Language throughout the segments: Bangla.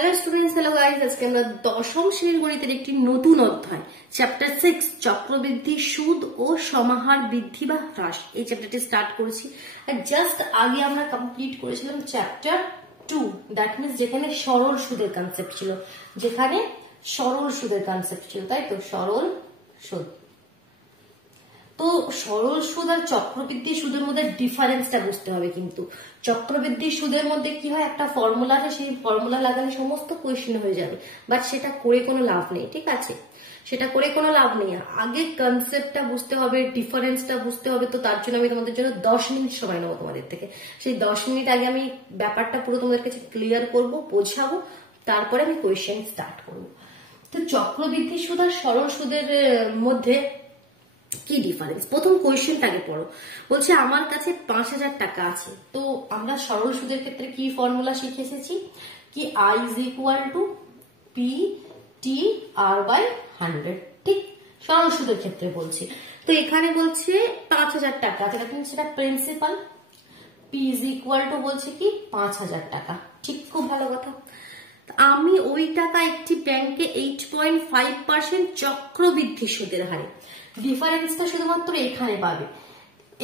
Hello students, hello guys. আজকে আমরা দশম শ্রেণীর গণিতের একটি নতুন অধ্যায় চ্যাপ্টার 6 চক্রবৃদ্ধি, সুদ ও সমাহার বৃদ্ধি বা হ্রাস এই চ্যাপ্টারটি স্টার্ট করেছি। আর জাস্ট আগে আমরা কমপ্লিট করেছিলাম চ্যাপ্টার 2, দ্যাট মিনস যেখানে সরল সুদের কনসেপ্ট ছিল, তাই তো সরল সুদ। তো সরল সুদ আর চক্রবৃদ্ধি সুদের মধ্যে ডিফারেন্সটা বুঝতে হবে। কিন্তু চক্রবৃদ্ধি সুদের মধ্যে কি হয়, একটা ফর্মুলা আছে, সেই ফর্মুলা লাগালে সমস্ত কোয়েশ্চেন হয়ে যাবে, বাট সেটা করে কোনো লাভ নেই। ঠিক আছে, সেটা করে কোনো লাভ নেই। আগে কনসেপ্টটা বুঝতে হবে, ডিফারেন্সটা বুঝতে হবে। তো তার জন্য আমি তোমাদের জন্য 10 মিনিট সময় নেবো তোমাদের থেকে। সেই 10 মিনিট আগে আমি ব্যাপারটা পুরো তোমাদের কাছে ক্লিয়ার করবো, বোঝাবো, তারপরে আমি কোয়েশ্চেন স্টার্ট করবো। তো চক্রবৃদ্ধি সুদ আর সরল সুদের মধ্যে কি ডিফারেন্স, প্রথম কোয়েশ্চেনটাকে পড়ো। বলছে আমার কাছে 5,000 টাকা আছে। তো আমরা সরল সুদের ক্ষেত্রে কি ফর্মুলা শিখে এসেছি, কি I is equal to P/R/100। ঠিক, সরল সুদের ক্ষেত্রে বলছি। তো এখানে বলছে 5,000 টাকা আছে, সেটা principal. P is equal to বলছে কি 5,000 টাকা। ঠিক, খুব ভালো কথা। আমি ওই টাকা একটি ব্যাংকে 8.5% চক্রবৃদ্ধি সুদের হারে, ডিফারেন্সটা শুধুমাত্র এখানে পাবে।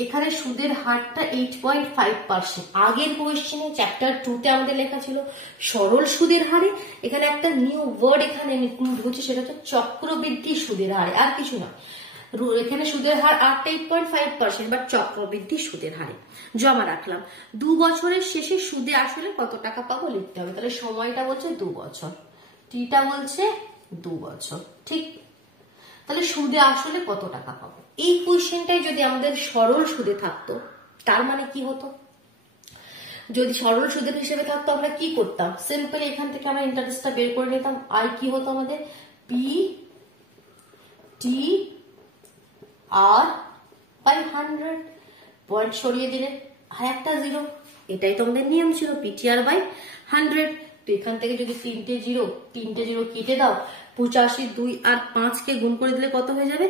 এখানে সুদের হারটা 8.5%। আগের কোয়েশ্চেনে চ্যাপ্টার 2 তে আমাদের লেখা ছিল সরল সুদের হারে, এখানে একটা নিউ ওয়ার্ড এখানে ইনক্লুড হচ্ছে, সেটা হচ্ছে চক্রবৃদ্ধি সুদের হারে, আর কিছু না। এখানে সুদের হার 8.5%, বাট চক্রবৃদ্ধি সুদের হারে জমা রাখলাম। 2 বছরের শেষে সুদে আসলে কত টাকা পাবো লিখতে হবে। তাহলে সময়টা বলছে 2 বছর, টিটা বলছে 2 বছর। ঠিক, তাহলে সুদে আসলে কত টাকা পাবো। এই কোয়েশ্চেনটাই যদি আমাদের সরল সুদে থাকতো, তার মানে কি হতো, যদি সরল সুদের হিসেবে থাকতো আমরা কি করতাম, সিম্পল এখান থেকে আমরা ইন্টারেস্টটা বের করে নিতাম। আই কি হতো আমাদের, P/R/100, পয়েন্ট সরিয়ে দিলে আর একটা জিরো, এটাই তো আমাদের নিয়ম ছিল, P/R/100। তো এখান থেকে যদি তিনটে জিরো কেটে দাও, 85, 2 আর 5 কে গুণ করে দিলে কত হয়ে যাবে,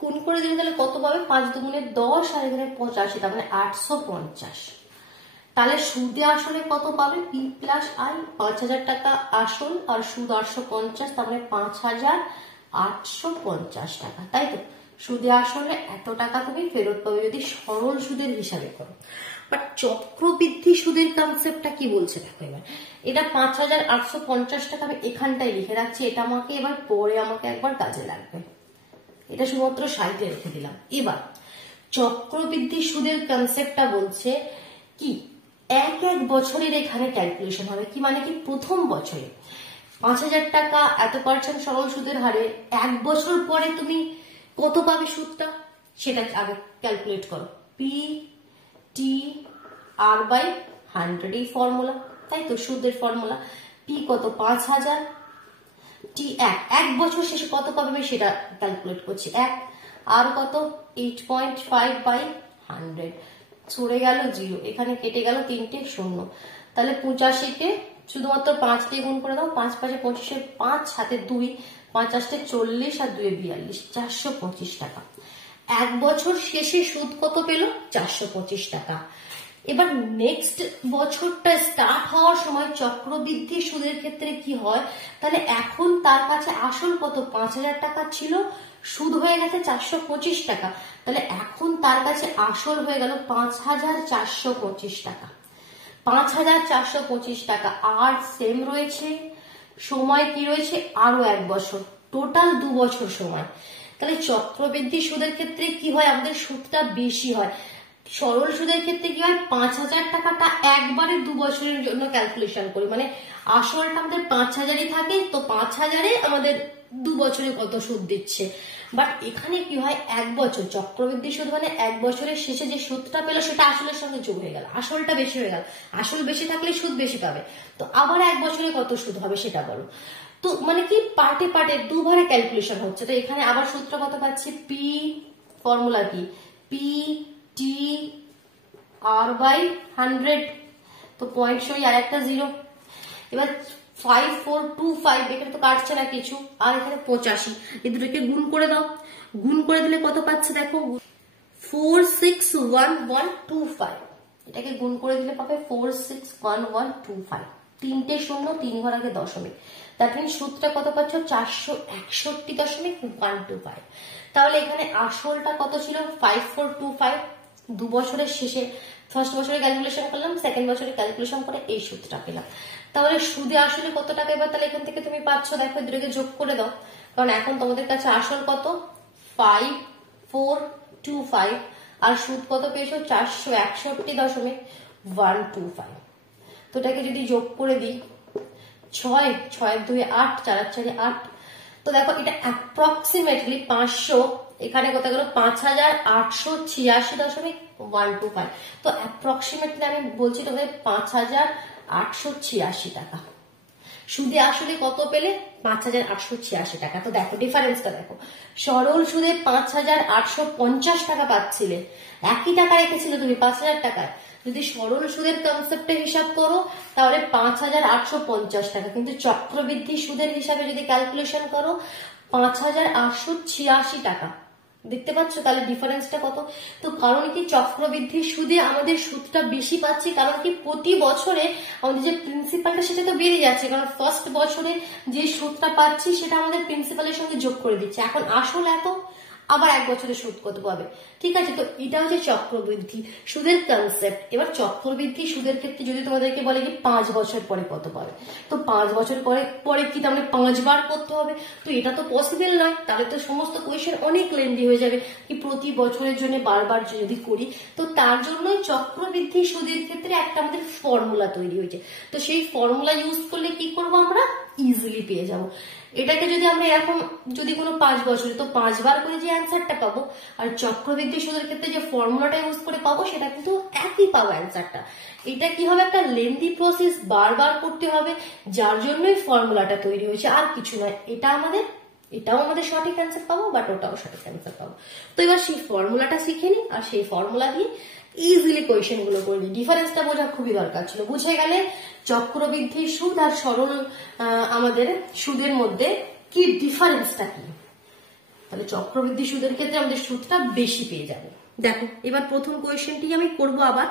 গুণ করে দিলে তাহলে কত পাবে, 5 দুগুণে 10 আর এখানে 85, তার মানে 850। তাহলে সুদে আসলে কত পাবে, P+I, 5,000 টাকা আসল আর সুদ 850, তার মানে 5,850 টাকা। তাই তো, সুদে আসলে এত টাকা তুমি ফেরত পাবে যদি সরল সুদের হিসাবে করো। বাট চক্রবৃদ্ধি সুদের কনসেপ্টটা কি বলছে দেখো। এবার এটা 5,850 টাকা আমি এখানটায় লিখে রাখছি, এটা আমাকে এবার পরে আমাকে একবার কাজে লাগবে, এটা শুধুমাত্র সাইডে রেখে দিলাম। এবার চক্রবৃদ্ধি সুদের কনসেপ্টটা বলছে কি, এক বছরের এখানে ক্যালকুলেশন হবে। কি মানে কি, প্রথম বছরে 5,000 টাকা এত % সরল সুদের হারে, 1 বছর পরে তুমি কত পাবে সুদটা, সেটা আগে ক্যালকুলেট করো। P/R/100 এই ফর্মুলা, তাই তো সুদের ফর্মুলা। P কত, 5,000, T 1 বছর শেষে কত পাবে সেটা ক্যালকুলেট করছি, 1 আর কত 8.5/100, সরে গেল 0, এখানে কেটে গেল 3টে 0। তাহলে 85 কে শুধুমাত্র 5 দিয়ে গুণ করে দাও, 5 5 25, 5 হাতে 2, 5 8 40 আর 2 42, 425 টাকা। 1 বছর শেষে সুদ কত পেল, 425 টাকা। এবার নেক্সট বছরটা স্টার্ট হওয়ার সময় চক্রবৃদ্ধি সুদের ক্ষেত্রে কি হয়, তাহলে এখন তার কাছে আসল কত, 5,000 টাকা ছিল, সুদ হয়ে গেছে 425 টাকা। তাহলে এখন তার কাছে আসল হয়ে গেল 5,425 টাকা, 5,425 টাকা। আর সেম রয়েছে সময়, কি রয়েছে আরো 1 বছর, টোটাল 2 বছর সময়। তাহলে চক্রবৃদ্ধি সুদের ক্ষেত্রে কি হয়, আমাদের সুদটা বেশি হয়। সরল সুদের ক্ষেত্রে কি হয়, 5,000 টাকাটা একবারে 2 বছরের জন্য ক্যালকুলেশন করি, মানে আসলটা আমাদের 5,000ই থাকে, তো 5,000-এ আমাদের 2 বছরে কত সুদ দিচ্ছে। বাট এখানে কি হয়, 1 বছর চক্রবৃদ্ধি সুদ মানে 1 বছরের শেষে যে সুদটা পেলো সেটা আসলের সঙ্গে যোগ হয়ে গেল, আসলটা বেশি হয়ে গেল। আসল বেশি থাকলে সুদ বেশি পাবে, তো আবার 1 বছরে কত সুদ হবে সেটা বলো। তো মানে কি পার্টে পার্টে দুবারে ক্যালকুলেশন হচ্ছে। তো এখানে আবার সূত্র কত পাচ্ছি, P ফর্মুলা কি, P/R/100, তো পয়েন্ট সই আর একটা 0। এবার 5425, এখানে তো কাটছে না কিছু, আর এখানে 85, এই দুটোকে গুণ করে দাও। গুণ করে দিলে কত পাচ্ছে দেখো, 461125, এটাকে গুণ করে দিলে পাবে 461125। তিনটে শূন্য, 3 ঘর আগে দশমিক, দ্যাট মিন সূত্রটা কত পাচ্ছ 461.125। তাহলে এখানে আসলটা কত ছিল 5425। 2 বছরের শেষে ফার্স্ট বছরে ক্যালকুলেশন করলাম, সেকেন্ড বছরে ক্যালকুলেশন করে এই সূত্রটা পেলাম। তাহলে সুদে আসলে কত টাকা এবার তাহলে এখান থেকে তুমি পাচ্ছ, দেখো দুটোকে যোগ করে দাও, কারণ এখন তোমাদের কাছে আসল কত 5425 আর সুদ কত পেয়েছো 461.125। তো এটাকে যদি যোগ করে দিই 6 6 2 8 4 4 8, তো দেখো এটা অ্যাপ্রক্সিমেটলি 500, এখানে কত গেল 5886.125। তো অ্যাপ্রক্সিমেটলি আমি বলছি তোমাদের 5886 টাকা। সুদে আসলে কত পেলে 5886 টাকা। তো দেখো ডিফারেন্সটা দেখো, সরল সুদে 5850 টাকা পাচ্ছিলে, একই টাকা রেখেছিলে তুমি 5000 টাকায়। যদি সরল সুদের কনসেপ্টে হিসাব করো তাহলে 5850 টাকা, কিন্তু চক্রবৃদ্ধি সুদের হিসাবে যদি ক্যালকুলেশন করো 5886 টাকা। দেখতে পাচ্ছ তাহলে ডিফারেন্সটা কত। তো কারণ কি চক্রবৃদ্ধি সুদে আমাদের সুদটা বেশি পাচ্ছি, কারণ কি প্রতি বছরে আমাদের যে প্রিন্সিপালটা সেটা তো বেড়ে যাচ্ছে, কারণ ফার্স্ট বছরে যে সুদটা পাচ্ছি সেটা আমাদের প্রিন্সিপালের সঙ্গে যোগ করে দিচ্ছে। এখন আসল এত, আবার 1 বছরে সুদ কত পাবে, ঠিক আছে। তো এটা হচ্ছে চক্রবৃদ্ধি সুদের কনসেপ্ট। এবার চক্রবৃদ্ধি সুদের ক্ষেত্রে যদি তোমাদেরকে বলে কি 5 বছর পরে কত পাবে, তো 5 বছর পরে কি তাহলে 5 বার করতে হবে, তো এটা তো পসিবল নয়। তাহলে তো সমস্ত কোয়েশ্চেন অনেক লেন্দি হয়ে যাবে, কি প্রতি বছরের জন্য বারবার যদি করি। তো তার জন্যই চক্রবৃদ্ধি সুদের ক্ষেত্রে একটা আমাদের ফর্মুলা তৈরি হয়েছে। তো সেই ফর্মুলা ইউজ করলে কি করব আমরা, ইজিলি পেয়ে যাব। এটাকে যদি আমরা এরকম যদি কোনো 5 বছরে, তো 5 বার করে যে অ্যান্সারটা পাবো, আর চক্রবৃদ্ধি সুদের ক্ষেত্রে যে ফর্মুলাটা ইউজ করে পাবো সেটা কিন্তু একই পাবো অ্যান্সারটা। এটা কি হবে, একটা লেন্দি প্রসেস, বারবার করতে হবে, যার জন্যই ফর্মুলাটা তৈরি হয়েছে, আর কিছু নয়। এটাও আমাদের সঠিক অ্যান্সার পাবো, বাট ওটাও সঠিক অ্যান্সার পাবো। তো এবার সেই ফর্মুলাটা শিখে নি, আর সেই ফর্মুলা দিয়ে ইজিলি কোয়েশ্চেন গুলো করে দিই। ডিফারেন্সটা বোঝা খুবই দরকার ছিল। বুঝে গেলে চক্রবৃদ্ধি সুদ আর সরল আমাদের সুদের মধ্যে কি ডিফারেন্সটা কি। তাহলে চক্রবৃদ্ধি সুদের ক্ষেত্রে আমাদের সুদটা বেশি পেয়ে যাবে। দেখো এবার প্রথম কোয়েশ্চেনটি আমি করব আবার।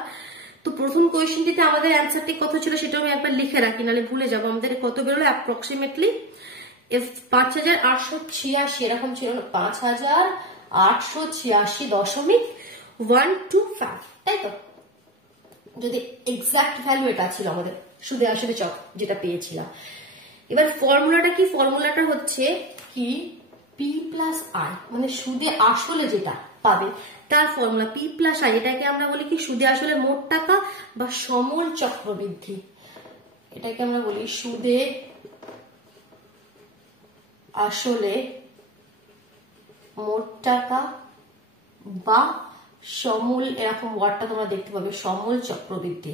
তো প্রথম কোয়েশ্চেনটিতে আমাদের অ্যান্সারটি কত ছিল সেটা আমি একবার লিখে রাখি, নাহলে ভুলে যাবো। আমাদের কত বেরোলো অ্যাপ্রক্সিমেটলি 5886 এরকম ছিল না, 5886.125, তাই তো। যদি এক্সাক্ট ভ্যালু এটা ছিল আমাদের সুদে আসলে যেটা পেয়েছিলাম। এবার ফর্মুলাটা কি, ফর্মুলাটা হচ্ছে কি পি প্লাস আই, মানে সুদে আসলে যেটা পাবে তার ফর্মুলা পি প্লাস আই। এটাকে আমরা বলি কি সুদে আসলে মোট টাকা বা সমল চক্রবৃদ্ধি। এটাকে আমরা বলি সুদে আসলে মোট টাকা বা সমূল, এরকম ওয়ার্ডটা তোমরা দেখতে পাবে, সমূল চক্রবৃদ্ধি।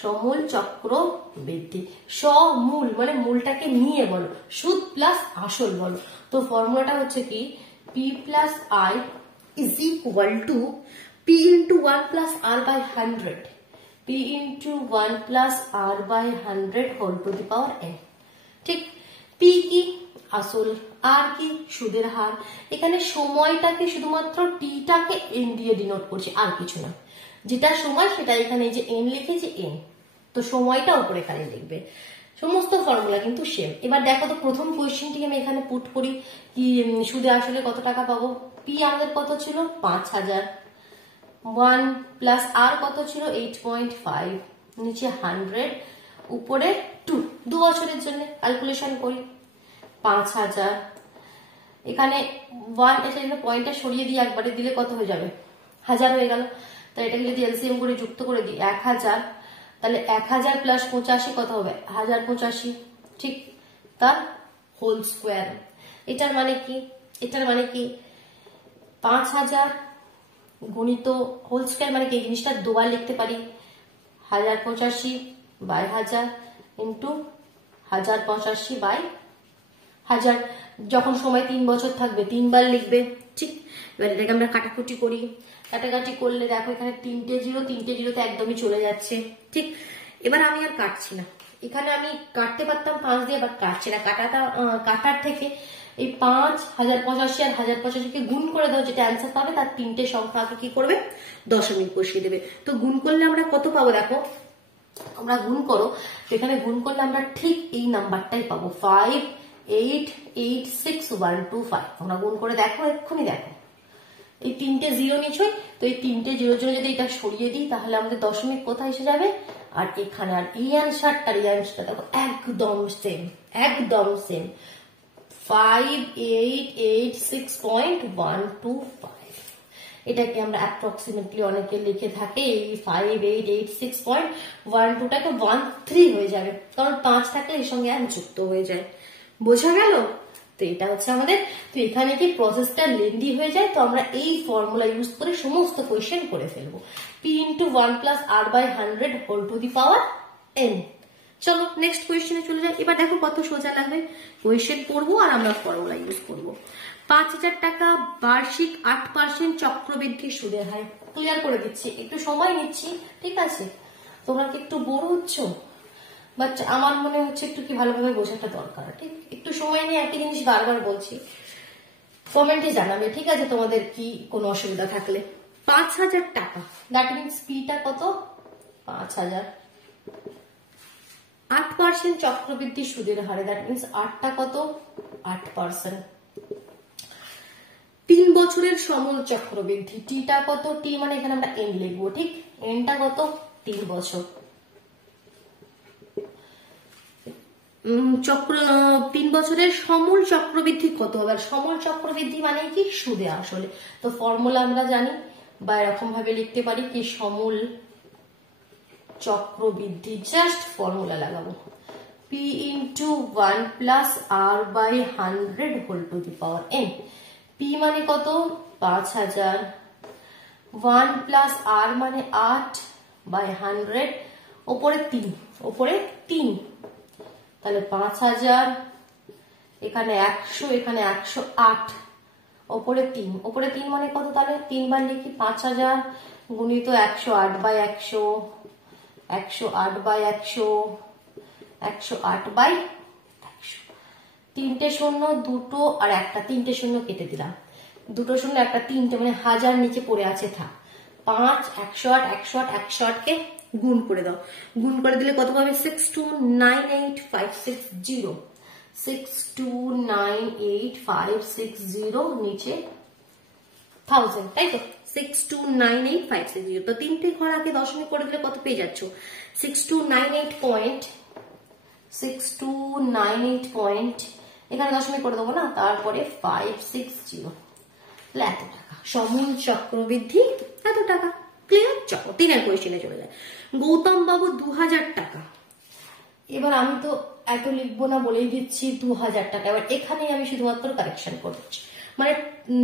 সমূল চক্রবৃদ্ধি, সমূল মানে মূলটাকে নিয়ে বলো, সুদ প্লাস আসল বলো। তো ফর্মুলাটা হচ্ছে কি P plus I is equal to P into 1 plus R by 100, P into 1 plus R by 100 whole to the power n। ঠিক, পি কি আসল, আর কি সুদের হার। এখানে সময়টাকে শুধুমাত্র টিটাকে এন দিয়ে ডিনোট করছি, আর কিছু না। যেটা সময় সেটা এখানে যে এন লিখেছি এন, তো সময়টা উপরে খালি লিখবে। সমস্ত ফর্মুলা কিন্তু সেম। এবার দেখো তো প্রথম কোয়েশ্চেনটি আমি এখানে পুট করি, কি সুদে আসলে কত টাকা পাবো। পি আমাদের কত ছিল 5000, 1 প্লাস আর কত ছিল 8.5, নিচে 100, উপরে 2 বছরের জন্য ক্যালকুলেশন করি 5000। এখানে 1 এটা পয়েন্টটা সরিয়ে দিয়ে একবারে দিলে কত হয়ে যাবে 1000 হয়ে গেল। তাহলে এটাকে যদি এলসিএম করে যুক্ত করে দিই 1000, তাহলে 1000 প্লাস 85 কত হবে 1085, ঠিক, তার হোল স্কোয়ার। এটার মানে কি, এটার মানে কি 5000 গুণিত হোল স্কোয়ার, মানে কি এই জিনিসটা দুবার লিখতে পারি 1085 বাই 1000 ইন্টু 1085 বাই 1000। যখন সময় 3 বছর থাকবে 3 বার লিখবে, ঠিক। এবার এটাকে আমরা কাটাকুটি করি, কাটাকাটি করলে দেখো এখানে 3টে জিরোতে একদমই চলে যাচ্ছে, ঠিক। এবার আমি আর কাটছি না, এখানে আমি কাটতে পারতাম 5 দিয়ে, বাট কাটছি না। কাটার থেকে এই 5, 1085 আর 1085কে গুণ করে দাও, যেটা অ্যান্সার পাবে তার 3টে সংখ্যাকে কি করবে দশমিক বসিয়ে দেবে। তো গুণ করলে আমরা কত পাবো দেখো আমরা গুণ করো, তো এখানে গুণ করলে আমরা ঠিক এই নাম্বারটাই পাবো, 588612 তোমরা গুণ করে দেখো, এক্ষুনি দেখো। এই 3টে জিরো নিচ্ছই, তো এই 3টে জিরোর জন্য যদি এটা সরিয়ে দিই তাহলে আমাদের দশমিক কোথায় এসে যাবে, আর এখানে আর এই অ্যান্সারটা দেখো একদম সেম, একদম সেম, 5886.125। এটাকে আমরা অ্যাপ্রক্সিমেটলি অনেকে লিখে থাকে এই 5886.12টাকে 13 হয়ে যাবে, কারণ 5 থাকলে এর সঙ্গে 1 যুক্ত হয়ে যায়। বোঝা গেল? তো এটা হচ্ছে আমাদের, তো এখানে কি প্রসেসটা লেন্দি হয়ে যায়, তো আমরা এই ফর্মুলা ইউজ করে সমস্ত কোয়েশ্চেন করে ফেলবো। p into 1 plus r by 100 whole to the power n। চলো নেক্সট কোয়েশ্চেনে চলে যাই। এবার দেখো কত সোজা লাগবে, কোয়েশ্চেন পড়বো আর আমরা ফর্মুলা ইউজ করবো। 5000 টাকা বার্ষিক 8% চক্রবৃদ্ধি সুদের হার। ক্লিয়ার করে দিচ্ছি, একটু সময় নিচ্ছি, ঠিক আছে? তোমরা কি একটু বোর হচ্ছ? বাট আমার মনে হচ্ছে একটু কি ভালোভাবে বোঝাটা দরকার, ঠিক? একটু সময় নিয়ে একটা জিনিস বারবার বলছি, কমেন্টে জানাবে, ঠিক আছে? তোমাদের কি কোনো অসুবিধা থাকলে। 5000 টাকা, দ্যাট মিনস পিটা কত, 5000, 8% চক্রবৃদ্ধি সুদের হারে, দ্যাট মিনস 8টা কত, 8%। 3 বছরের সমল চক্রবৃদ্ধি, টিটা কত, টি মানে এখানে আমরা এন লিখবো, ঠিক? এনটা কত, 3 বছর। 3 বছরের সমল চক্রবৃদ্ধি কত হবে? সমল চক্রবৃদ্ধি মানে কি, সুদে আসলে। তো ফর্মুলা আমরা জানি, বা এরকম ভাবে লিখতে পারি কি, সমল চক্রবৃদ্ধি, জাস্ট ফর্মুলা লাগাবো, p into 1 plus r by 100 whole to the power n। p মানে কত, 5000, 1 plus r মানে 8 by 100, ওপরে 3, ওপরে 3, তাহলে 5000, এখানে 100, এখানে 108, ওপরে 3, ওপরে 3 মানে কত, তাহলে 3 বার লিখি, 5000 গুণিত 108 by 100, 108 by 100, 108 by 100, 3টে শূন্য, 2টো আর একটা, 3টে শূন্য কেটে দিলাম, 2টো শূন্য একটা 3টে, মানে 1000 নিচে পড়ে আছে, থাক। 5, 108, 108, 108 কে গুণ করে দাও, গুণ করে দিলে কত পাবে, 6298560, 6298560, নিচে 1000, তাই তো? 6298560, তো 3টে ঘর আগে দশমিক করে দিলে কত পেয়ে যাচ্ছ, 6298, এখানে দশমিক করে দেবো না, তারপরে 560, এত টাকা। সমল চক্রবৃদ্ধি এত টাকা। ক্লিয়ার? চলো 3 কোয়েশ্চেনে চলে যায়। গৌতম বাবু 2000 টাকা, এবার আমি তো এত লিখবো না, বলেই দিচ্ছি 2000 টাকা। এবার এখানে আমি শুধুমাত্র কারেকশন করছি, মানে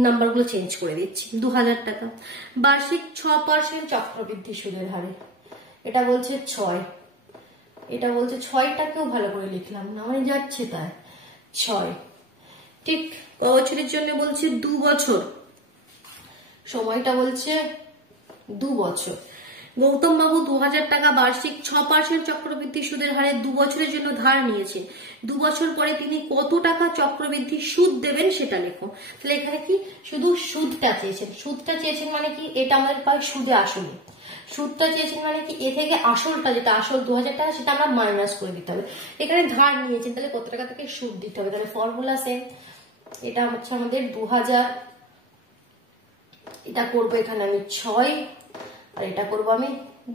নাম্বারগুলো চেঞ্জ করে দিচ্ছি। 2000 টাকা বার্ষিক 6% চক্রবৃদ্ধি সুদের হারে, এটা বলছে 6, এটা বলছে 6টাকেও ভালো করে লিখলাম না, মানে যাচ্ছে তাই 6, ঠিক? বছরের জন্য বলছে 2 বছর, সময়টা বলছে 2 বছর। গৌতম বাবু 2000 টাকা বার্ষিক 6% চক্রবৃদ্ধি সুদের হারে 2 বছরের জন্য ধার নিয়েছে। 2 বছর পরে তিনি কত টাকা চক্রবৃদ্ধি সুদ দেবেন সেটা লেখো। তাহলে এখানে কি শুধু সুদটা চেয়েছেন, সুদটা চেয়েছেন মানে কি, এটা আমাদের পাই সুদে আসলে। সুদটা চেয়েছেন মানে কি, এ থেকে আসলটা, যেটা আসল 2000 টাকা, সেটা আমরা মাইনাস করে দিতে হবে। এখানে ধার নিয়েছেন, তাহলে কত টাকা থেকে সুদ দিতে হবে, তাহলে ফর্মুলা সেম। এটা হচ্ছে আমাদের 2000, এটা করবো এখানে আমি 6, আর এটা করবো আমি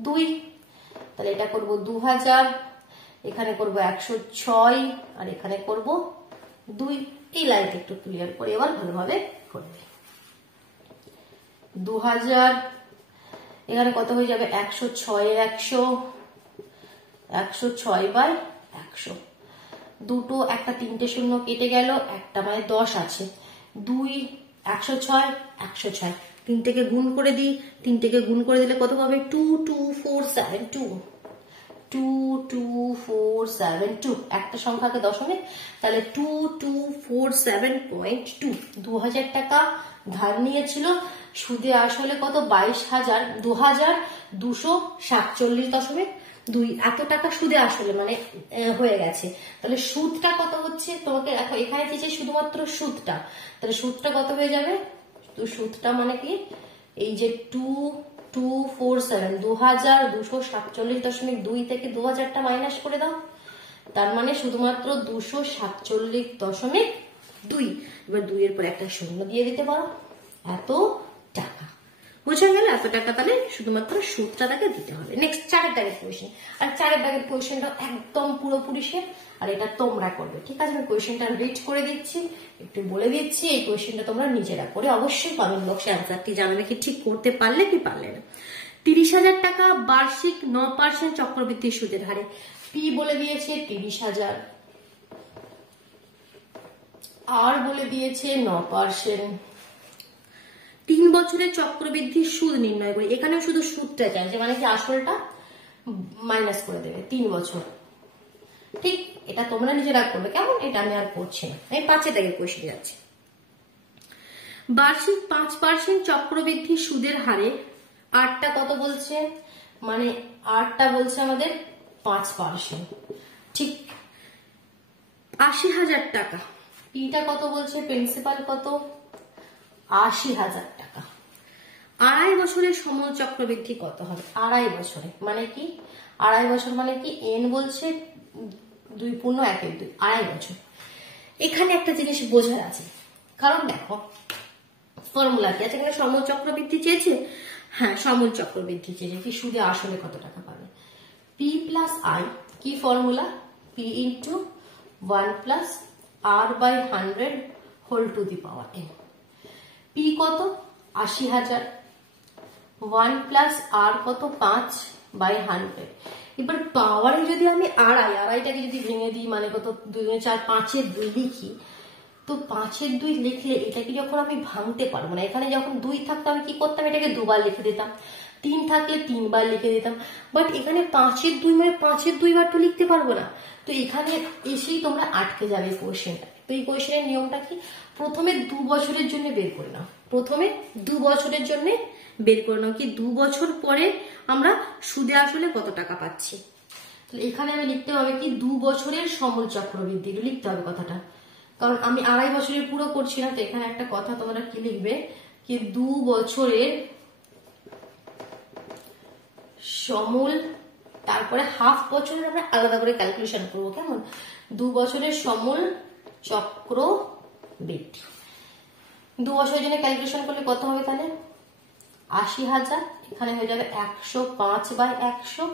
2, তাহলে এটা করবো 2000, এখানে করবো 106, আর এখানে করবো 2। এই লাইনটা একটু ক্লিয়ার করে এবার ভালোভাবে করবে। 2000, এখানে কত হয়ে যাবে, 106 এর 100, 106 বাই 100, 2টো একটা 3টে শূন্য কেটে গেল, একটা মানে 10 আছে, 2, 106, 106, 3টেকে গুণ করে দিই, 3টেকে গুণ করে দিলে কত পাবে, 22472, 22472, একটা সংখ্যাকে দশমিক, তাহলে 2247.2। 2000 টাকা ধার নিয়েছিল, সুদে আসলে কত, 22,247.2, এত টাকা সুদে আসলে মানে হয়ে গেছে। তাহলে সুদটা কত হচ্ছে, তোমাকে এখানে কি শুধুমাত্র সুদটা, তাহলে সুদটা কত হয়ে যাবে, তো সুদটা মানে কি, এই যে 2 247 2247.2 থেকে 2000টা মাইনাস করে দাও, তার মানে শুধুমাত্র 247.2। এবার 2 এর পর একটা শূন্য দিয়ে দিতে পারো, এত টাকা। বুঝে গেল? এত টাকা তাহলে শুধুমাত্র সুদটা তাকে দিতে হবে। নেক্সট 4 এর দাগের কোয়েশ্চেন। আর 4 এর দাগের কোয়েশ্চেনটা একদম পুরোপুরি শেষ, আর এটা তোমরা করবে, ঠিক আছে? আমি কোয়েশ্চেনটা রিড করে দিচ্ছি, একটু বলে দিচ্ছি। এই কোয়েশ্চেনটা তোমরা নিজেরা করে অবশ্যই কমেন্ট বক্সে অ্যান্সারটি জানাবে কি ঠিক করতে পারলে কি পারলে না। 30,000 টাকা বার্ষিক 9% চক্রবৃদ্ধি সুদের হারে। পি বলে দিয়েছে 30,000, আর বলে দিয়েছে 9%। 3 বছরের চক্রবৃদ্ধি সুদ নির্ণয় করি। এখানেও শুধু সুদটা চাইছে, মানে কি আসলটা মাইনাস করে দেবে 3 বছর। ঠিক, এটা তোমরা নিজেরা করবে, কেমন? এটা আমি আর করছি না, আমি 5 এর দাগের কোয়েশ্চেন যাচ্ছি। বার্ষিক 5% চক্রবৃদ্ধি সুদের হারে আরটা কত বলছে, মানে আরটা বলছে আমাদের 5%। ঠিক, 80,000 টাকা। পিটা কত বলছে, প্রিন্সিপাল কত, 80,000 টাকা। 2.5 বছরের সময় চক্রবৃদ্ধি কত হবে? 2.5 বছরে মানে কি, 2.5 বছর মানে কি, এন বলছে 2 পূর্ণ 1 এর 2, 2.5 বছর। এখানে একটা জিনিস বোঝার আছে, কারণ দেখো ফর্মুলা কি আছে, এখানে সময় চক্রবৃদ্ধি চেয়েছে, হ্যাঁ সময় চক্রবৃদ্ধি চেয়েছে, কি সুদে আসলে কত টাকা পাবে। পি প্লাস আই, কি formula, P into 1 plus R by 100 whole to the power n. P কত, 80,000, 1 প্লাস আর কত, 5 বাই 100। এবার পাওয়ারে যদি আমি আড়াইটাকে যদি ভেঙে দিই, মানে কত, 2 4 5 এর 2 লিখি, তো 5 এর 2 লিখলে এটাকে যখন আমি ভাঙতে পারবো না, এখানে যখন 2 থাকতো আমি কি করতাম, এটাকে 2 বার লিখে দিতাম, 3 থাকলে 3 বার লিখে দিতাম, বাট এখানে 5 এর 2 মানে 5 এর 2 বার তো লিখতে পারবো না। তো এখানে এসেই তোমরা আটকে যাবে কোয়েশ্চেনটা। তো এই কোয়েশ্চেনের নিয়মটা কি, প্রথমে 2 বছরের জন্য বের করে নাও, প্রথমে 2 বছরের জন্য বের করে নাও, কি 2 বছর পরে আমরা সুদে আসলে কত টাকা পাচ্ছি। এখানে আমি লিখতে হবে কি 2 বছরের সময় চক্রবৃদ্ধি, লিখতে হবে কথাটা, কারণ আমি 2.5 বছরের পুরো করছি না। তো এখানে একটা কথা তোমরা কি লিখবে, কি 2 বছরের সমূল, তারপরে হাফ বছরের আমরা আলাদা করে ক্যালকুলেশন করবো, কেমন? 2 বছরের সমূল চক্রবৃদ্ধি 2 বছরের জন্য ক্যালকুলেশন করলে কত হবে তাহলে, 80,000, এখানে হয়ে যাবে 105/100,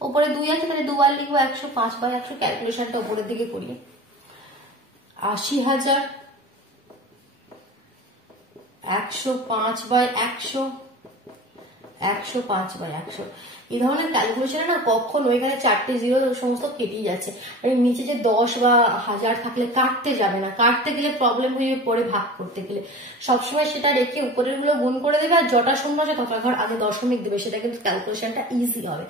উপরে 2 আছে তাহলে 2 বার লিখবো, 105/100, ক্যালকুলেশনটা উপরের দিকে করি। 80,000 105/100, 105/100। এই ধরনের ক্যালকুলেশনে না কখনো এখানে 4টে জিরো সমস্ত কেটেই যাচ্ছে, আর নিচে যে 10 বা 1000 থাকলে কাটতে যাবে না, কাটতে গেলে প্রবলেম হয়ে পরে ভাগ করতে গেলে সবসময় সেটা রেখে উপরের গুলো গুণ করে দেবে, আর যটা শূন্য আছে তটা ঘর আগে দশমিক দেবে, সেটা কিন্তু ক্যালকুলেশনটা ইজি হবে।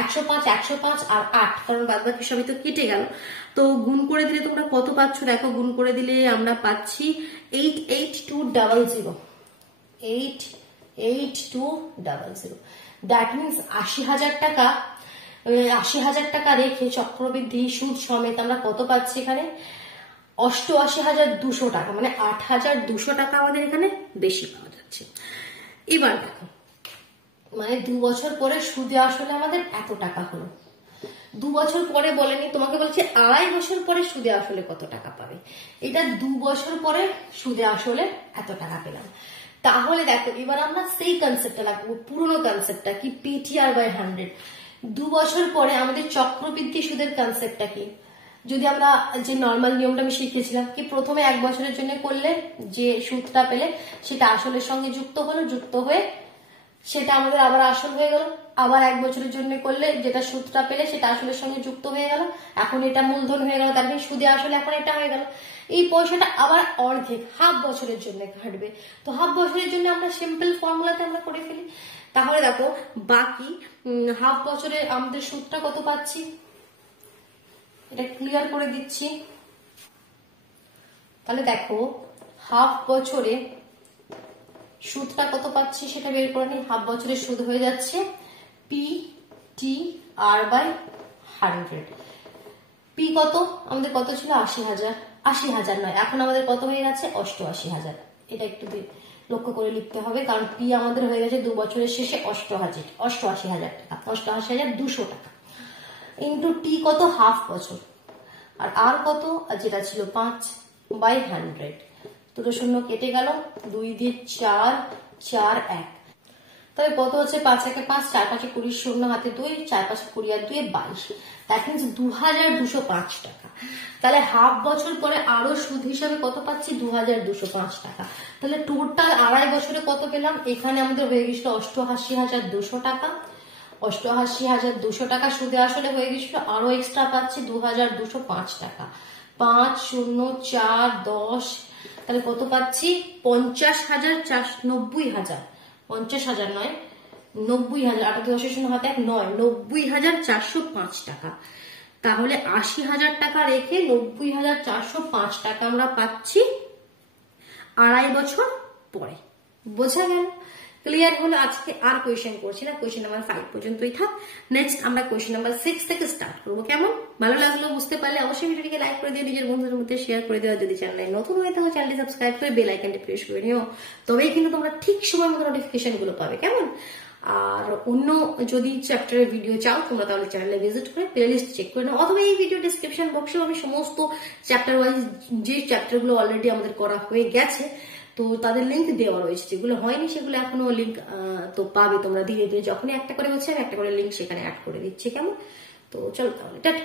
105 105 আর 8, কারণ বাদ বাকি সবই তো কেটে গেল। তো গুণ করে দিলে তোমরা কত পাচ্ছ দেখো, গুণ করে দিলে আমরা পাচ্ছি 88200, 88200। দ্যাট মিনস 80,000 টাকা, 80,000 টাকা রেখে চক্রবৃদ্ধি সুদ সমেত আমরা কত পাচ্ছি এখানে, 88,200 টাকা, মানে 8,200 টাকা আমাদের এখানে বেশি পাওয়া যাচ্ছে। এবার দেখো, মানে 2 বছর পরে সুদে আসলে আমাদের এত টাকা হলো। 2 বছর পরে বলেনি, তোমাকে বলছে 2.5 বছর পরে সুদে আসলে কত টাকা পাবে। এটা 2 বছর পরে সুদে আসলে এত টাকা পেলাম। তাহলে দেখো এবার আমরা সেই কনসেপ্টটা লাগবো, পুরনো কনসেপ্টটা কি, PTR/100। 2 বছর পরে আমাদের চক্রবৃদ্ধি সুদের কনসেপ্টটা কি, যদি আমরা যে নর্মাল নিয়মটা আমি শিখেছিলাম কি, প্রথমে 1 বছরের জন্য করলে যে সুদটা পেলে সেটা আসলের সঙ্গে যুক্ত হলো, যুক্ত হয়ে সেটা আমাদের আবার আসল হয়ে গেল, আবার 1 বছরের জন্য করলে যেটা সুদটা পেলে সেটা আসলের সঙ্গে যুক্ত হয়ে গেল, এখন এটা মূলধন হয়ে গেল, তার মানে সুদে আসলে এখন এটা হয়ে গেল। এই পয়সাটা আবার অর্ধেক হাফ বছরের জন্য কাটবে, তো হাফ বছরের জন্য আমরা সিম্পল ফর্মুলাতে আমরা করে ফেলি। তাহলে দেখো বাকি হাফ বছরে আমাদের সুদটা কত পাচ্ছি, এটা ক্লিয়ার করে দিচ্ছি। তাহলে দেখো হাফ বছরে সুদটা কত পাচ্ছি সেটা বের করে নিই। হাফ বছরের সুদ হয়ে যাচ্ছে PTR/100। পি কত আমাদের, কত ছিল 80,000, 80,000 নয়, এখন আমাদের কত হয়ে গেছে 88,000। এটা একটু লক্ষ্য করে লিখতে হবে, কারণ পি আমাদের হয়ে গেছে 2 বছরের শেষে 88,000 টাকা, 88,200 টাকা ইন্টু টি কত, হাফ বছর, আর কত, আর যেটা ছিল 5/100, দুটো শূন্য কেটে গেল, 2 দিয়ে 4, 4 1, তাহলে কত হচ্ছে, 5 একে 5, 4 5 20, শূন্য হাতে 2, 4 5 20 আর 2 22, দ্যাট মিনস 2205 টাকা। তাহলে হাফ বছর পরে আরো সুদ হিসাবে কত পাচ্ছি, 2205 টাকা। তাহলে টোটাল আড়াই বছরে কত পেলাম, এখানে আমাদের হয়ে গেছিল 88,200 টাকা, 88,200 টাকা সুদে আসলে হয়ে গেছিল, আরো এক্সট্রা পাচ্ছি 2205 টাকা, 5 0 4 10, তাহলে কত পাচ্ছি, 50,000, 50,000 নয়, 90,000, 88 হাতে 1 9, 90,405 টাকা। তাহলে 80,000 টাকা রেখে 90,405 টাকা আমরা পাচ্ছি আড়াই বছর পরে। বোঝা গেল? ক্লিয়ার হলো? আজকে আর কোয়েশ্চেন করছি না, কোয়েশ্চেন নাম্বার 5 পর্যন্তই থাক। নেক্সট আমরা কোয়েশ্চেন নাম্বার 6 থেকে স্টার্ট করবো। কেমন ভালো লাগলো বুঝতে পারলে অবশ্যই ভিডিওটিকে লাইক করে দিও, নিজের বন্ধুদের মধ্যে শেয়ার করে দিও। যদি চ্যানেলে নতুন হয়ে থাকো চ্যানেলটি সাবস্ক্রাইব করে বেল আইকনটি প্রেস করে নিও, তবেই কিন্তু তোমরা ঠিক সময় মতো নোটিফিকেশন গুলো পাবে। কেমন? আর অন্য যদি চ্যাপ্টারের ভিডিও চাও তোমরা তাহলে চ্যানেলে ভিজিট করে প্লেলিস্ট চেক করে নাও, অথবা এই ভিডিও ডিসক্রিপশন বক্সেও আমি সমস্ত চ্যাপ্টার ওয়াইজ যে চ্যাপ্টারগুলো অলরেডি আমাদের করা হয়ে গেছে তো তাদের লিঙ্ক দেওয়া রয়েছে, যেগুলো হয়নি সেগুলো এখনো লিঙ্ক তো পাবে তোমরা ধীরে ধীরে, যখনই একটা করে হচ্ছে আমি একটা করে লিঙ্ক সেখানে অ্যাড করে দিচ্ছি। কেমন? তো চলো তাহলে টাটা।